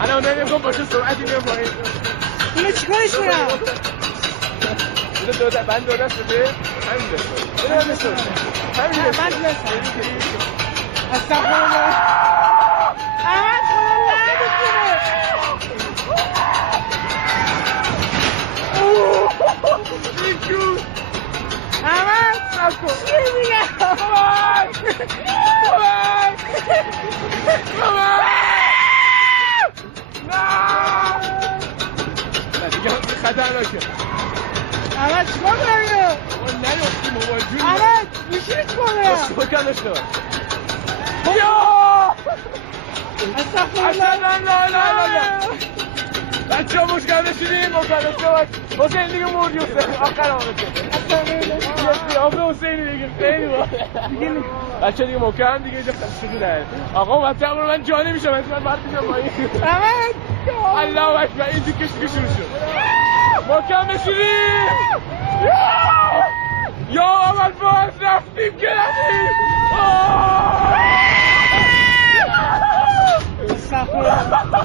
الان نمیگم با چه سرعتی میام پایین. اینو چیکارش کنم؟ اینو بند دو دست بده. همین دست. اینو بند دست. همین دست. بند دست. استغفرالله. احمد خدا لعنتت کنه. احمد نکن. چی میگم؟ کمک! نه دیگه خطرناکه. احمد چیکار کنم اینو؟ ما نیفتیم موبایل جون. احمد میشه چیکار کنم؟ سوکن داشته باش. یا! استغفرالله. بچه ها مشکل نشیدیم مشکل داشته باش. حسین دیگه مردی حسین آخر آمده آفه حسینی دیگه خیلی باید بچه دیگه محکم دیگه اینجا خسته داره آقا مطمئن برو من جا نمیشم من برد میشم پایین احمد الله اکبر این دیگه شروع شد محکم بشیدیم یا اول باز رفتیم که رفتیم استغفرالله.